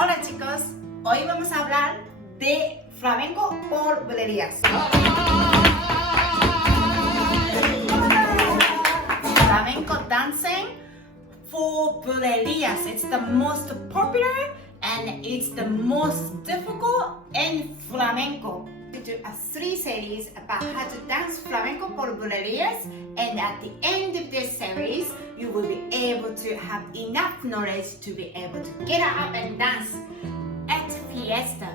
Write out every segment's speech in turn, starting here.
Hola chicos, hoy vamos a hablar de flamenco por bulerías. Flamenco dancing for bulerías. It's the most popular and it's the most difficult in flamenco. We do a 3 series about how to dance flamenco por bulerías, and at the end of this series you will be able to have enough knowledge to be able to get up and dance at fiesta,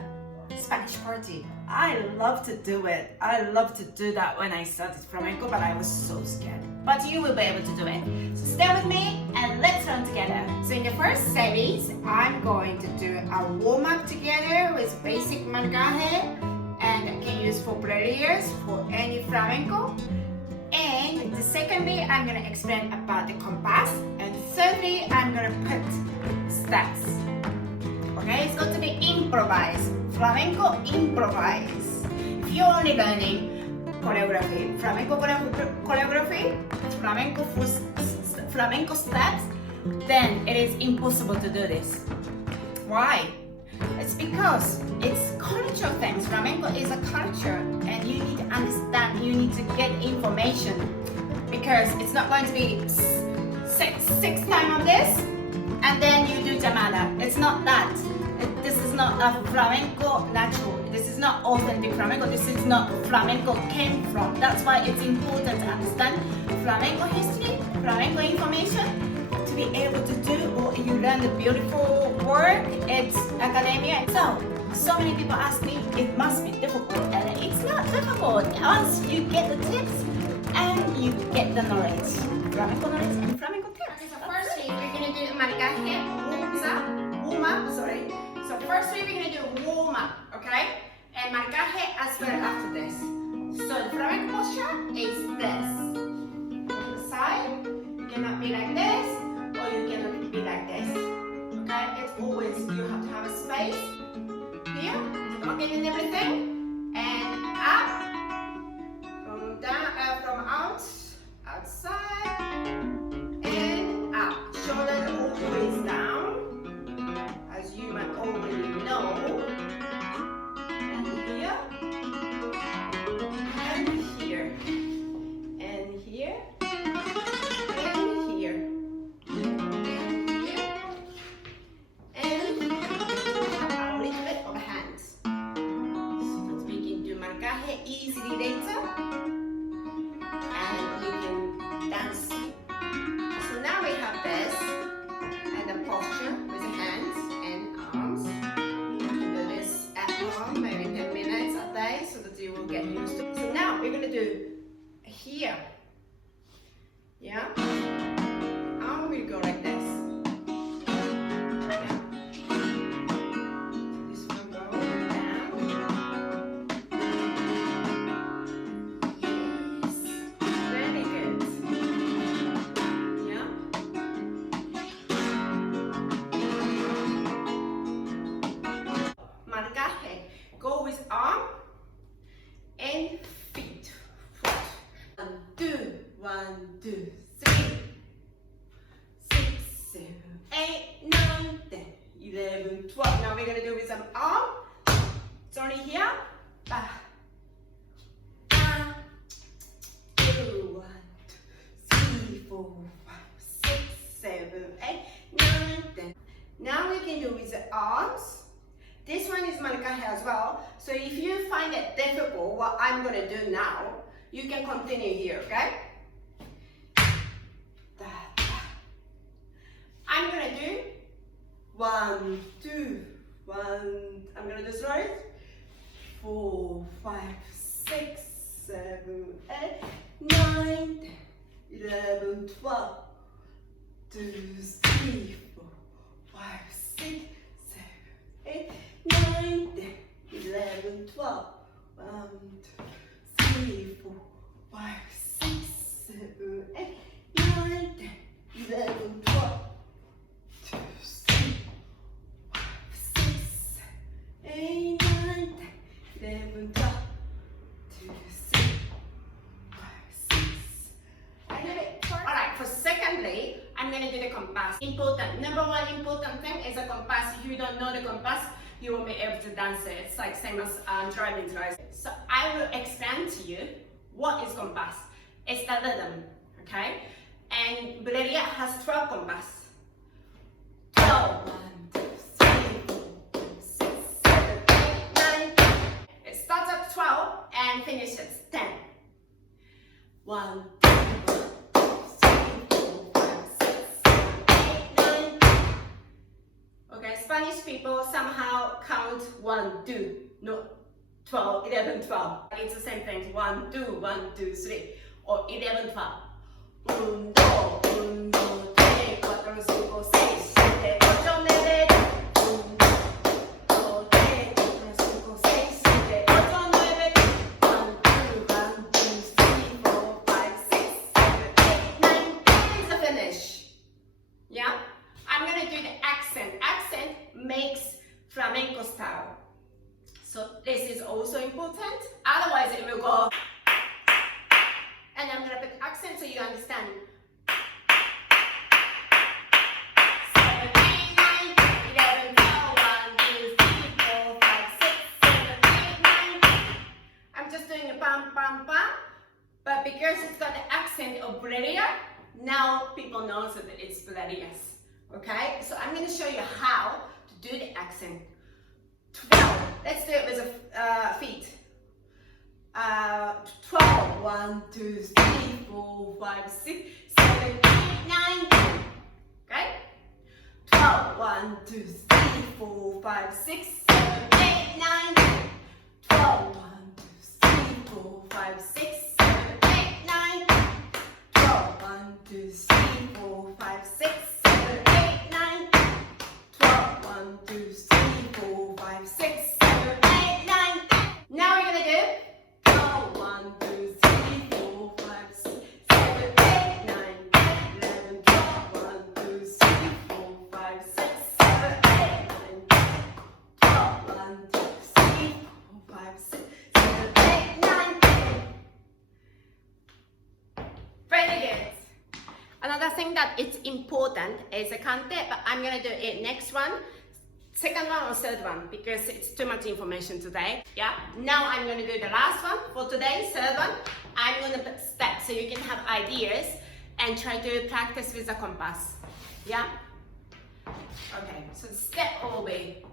Spanish party. I love to do it. I love to do that when I started flamenco, but I was so scared. But you will be able to do it. So stay with me and let's learn together. So in the first series, I'm going to do a warm-up together with basic marcaje, and can use for bulerías, for any flamenco. And the secondly, I'm going to explain about the compas. And thirdly, I'm going to put steps. Okay, it's going to be improvised. Flamenco improvise. If you're only learning choreography, flamenco choreography, flamenco steps, then it is impossible to do this. Why? It's because it's cultural things. Flamenco is a culture, and you need to understand, you need to get information, because it's not going to be six times on this and then you do llamada. It's not that. This is not a flamenco natural. This is not authentic flamenco. This is not flamenco came from. That's why it's important to understand flamenco history, flamenco information, to be able to do, or you learn the beautiful work at academia. So many people ask me, it must be difficult, and it's not difficult once you get the tips and you get the knowledge. Flamenco knowledge and flamenco tips. Okay, so firstly, we're going to do marcaje, warm up, sorry. So firstly, we're going to do warm up, okay? And marcaje as well after this. So the flamenco posture is this. On the side, you cannot be like this, or you cannot be like this. Okay? It's always, you have to have a space here, locking in everything, and up, from down, from outside, and up. Shoulders always down, as you might already know. And here, and here, and here, and here. Easily later, and you can dance. So now we have this and the posture with the hands and arms. You can do this at home, maybe 10 minutes a day, so that you will get used to it. So now we're going to do here, yeah, and we'll go like this. Go with arm and feet. 1, 2, 1, 2, 3, 6, 7, 8, 9, 10, 11, 12. Now we're going to do with some arm. It's only here. 1, 2, 3, 4, 5, 6, 7, 8, 9, 10. Now we can do with the arms. This one is marcaje as well, so if you find it difficult, what I'm going to do now, you can continue here, okay? I'm going to do 1, 2, 1, I'm going to do slowly, 4, 5, 6, 7, 8, 9, 10, 11, 12, 2, 3, 4, 5, 6, 8, 9, 10, 11, 12, 1, 2, 3, 4, 5, 6, 7, 8, 9, 10, 11, 12, 2, 3, 4, 5, 6, 8, 9, 10, 11, 12, 2, 3, 4, 5, 6. Alright, for secondly, I'm going to do the compass. Important. Number one important thing is a compass. If you don't know the compass, you won't be able to dance it. It's like same as driving license. So I will explain to you what is compass. It's the rhythm, okay? And bulería has 12 compass. 12. 1, 2, 3, 4, 6, 7, 8, 9. It starts at 12 and finishes 10. 1, 2, 3, 4, 5, 6, 7, 8, 9. Okay, Spanish people somehow count 1, 2, no 12, 11, 12. It's the same thing. 1, 2, 1, 2, 3, or 11, 12. 1, 2, 1, 2, 3, 4, 5, 6, 7, 8, 9. 1, 2, 1, 2, 3, 4, 5, 6, 7, 8, 9, 10 is the finish. Yeah? I'm gonna do the accent. Accent makes flamenco style. So this is also important. Otherwise it will go. And I'm gonna put accent so you understand. 7, 8, 9, 10, 11, 12, 1, 2, 3, 4, 5, 6, 7, 8, 9. I'm just doing a pam pam pam. But because it's got the accent of bulería, now people know that it's bulerías. Okay, so I'm going to show you how to do the accent. 12. Let's do it with the feet. 12. 1, 2, 3, 4, 5, 6, 7, 8, 9, 10. Okay? 12. 1, 2, 3, 4, 5, 6, 7, 8, 9, 10. 12. 1, 2, 3, 4, 5, 6, 7, 8, 9, 10. 12. 1, 2, 3, 4, 5, 6, 7, 8, 9, 12, 1, 2, 3, 4, 5, 6, 7, 8, 9, 10. Now we're gonna do 12, 1, 2, 3, 4, 5, 6, 7, 8, 9, 10, 11, 12, 1, 2, 3, 4, 5, 6, 7, 8, 9, 10, 12, 1, 2, 3, 4, 5, 6, 7, 8, 9, 10. Very good. Another thing that it's important is a cante, but I'm gonna do it next one, second one or third one, because it's too much information today. Yeah. Now I'm gonna do the last one for today, third one. I'm gonna put steps so you can have ideas and try to practice with the compass. Yeah. Okay. So step all the way.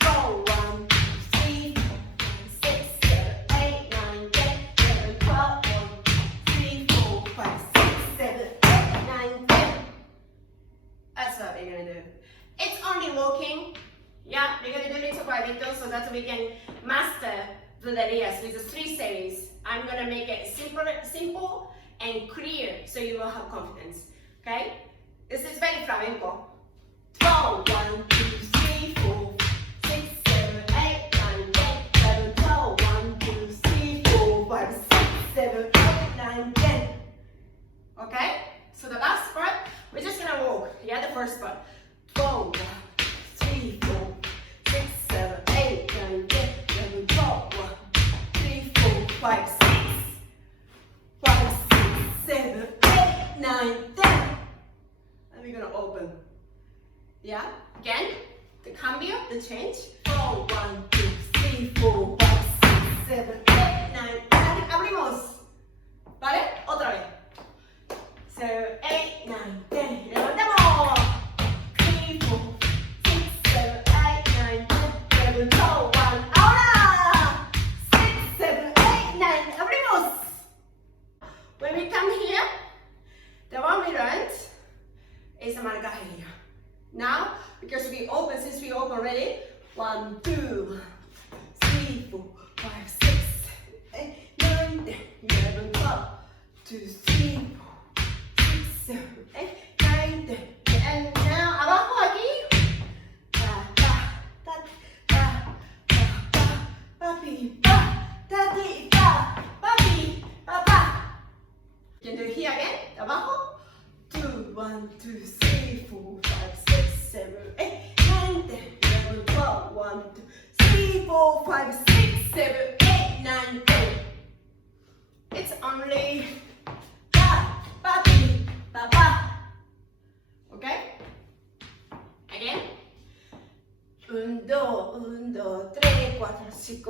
Go 1, 2, 3, 4, 5, 6, 7, 8, 9, 10, 11, 12, 1, 2, 3, 4, 5, 6, 7, 8, 9, 10. That's what we're gonna do. It's only walking. Yeah, we're gonna do little by little so that we can master bulerías with the 3 series. I'm gonna make it simple and clear so you will have confidence. Okay? This is very flamenco. 12, 1, 2, 3, 4, 6, 7, 8, 9, 10, 11, 12, 1, 2, 3, 4, 5, 6, 7, 8, 9, 10. Okay? So the last part, we're just gonna walk. Yeah, the first part. 12, 1, 3, 4, 6, 7, 8, 9, 10, 11, 12, 1, 3, 4, 5, 6, 7, 8, 9, 10. And we're gonna open. Yeah? Again, the cambio, the change. 12, 1, 2, 3, 4, 5, 6, 7, 8, 9, 10. Abrimos. ¿Vale? Otra vez. So, 8, 9, 10. Y levantamos. 3, 4, 6, 7, 8, 9, 10, 11, 12, 1. Ahora. 6, 7, 8, 9. Abrimos. When we come here, the one we learned is a marcajeria. Now, because since we open already, 1, 2, 3, 4, 5, 6, 7, 8, 9, 10, 11, 12, 2, 3, 4, 6, 7, 8, 9, 10. And now, abajo aquí. Pa, pa, ta, pa, pa, pa, papi, pa, tati, pa, papi, pa, pa. You can do it here again, abajo. 2, 1, 2, 3, 4, 5, 6, 7, 8, 9, 10, 11, 12, 1, 2, 3, 4, 5, 6, 7, 8, 9, 10. It's only pa, papi, pa, pa. 1, 2, 1, 2, 3, 4, 5, 6.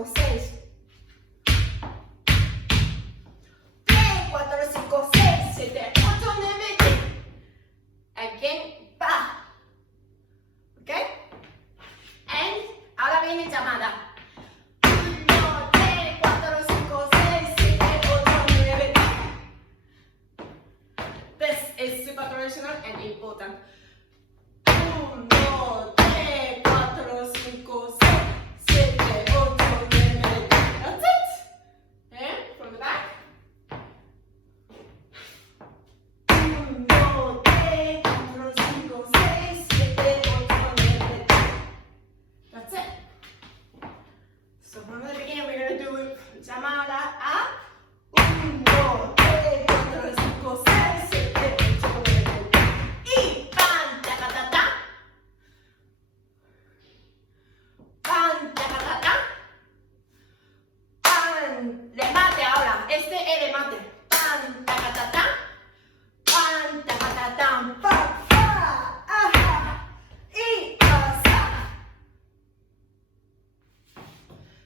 3, 4, 5, 6, 7, 8, 9, 10. Again, pa. Okay? And ahora viene llamada. 1, 2, 3, 4, 5, 6, 7, 8, 9, 10. This is super traditional and important. 1, 2, 3, 4, 5, 6, 7, 8, 9, 10. That's it. And from the back. 1, 2, 3, 4, 5, 6, 7, 8, 9, 10. That's it. So from the beginning, we're going to do llamada up. 1, 2, 3, 4, 5, 6, 7, 8, 9, 10. Y pan, ta, ta, ta, ta. Pan, ta, ta, ta, ta. Pan, remate ahora. Este es remate. Pan, ta, ta, ta, ta. Pan, ta, ta, ta, ta. Pa, pa, ajá. Y pasa.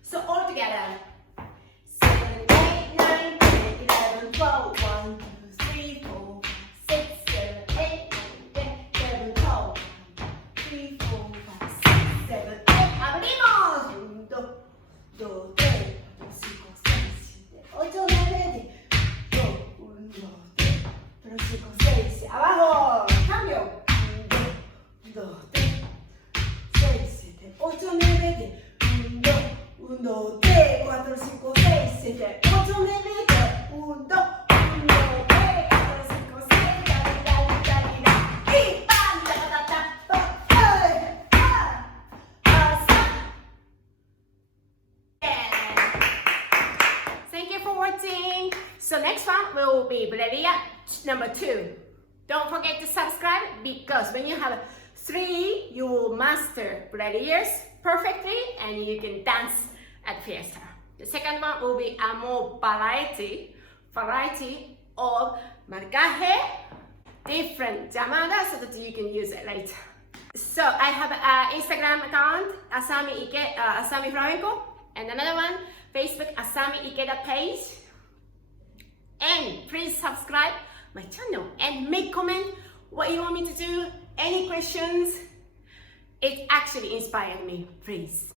So all together. 7, 8, 9, 10, 11, 12. 1, 2, 3, 4, 6, 7, 8, 9, 10, 11, 12. 3, 4, 5, 6, 7, 8. Abrimos. 1, 2, 2, 3, 4, 5, 6, 7, 8, 9, 10. 1, 2, 3, 4, 5, 6. Abajo. Cambio. 1, 2, 3, 6, 7, 8, 9, 10. 1, 2, 3, 4, 5, 6, 7, 8, 9, 10. 1, 2, 3, 4, 5, 6, dale, dale, dale, dale. Y pan, ta, ta, ta, pa, pa, pasa. Thank you for watching. So next one will be bulería number 2. Don't forget to subscribe because when you have 3, you will master bulerías perfectly and you can dance at fiesta. The second one will be a more variety of marcaje, different llamadas so that you can use it later. So I have an Instagram account, ASAMI Flamenco, and another one, Facebook ASAMI Ikeda page. And please subscribe my channel and make comment what you want me to do, any questions. It actually inspired me, please.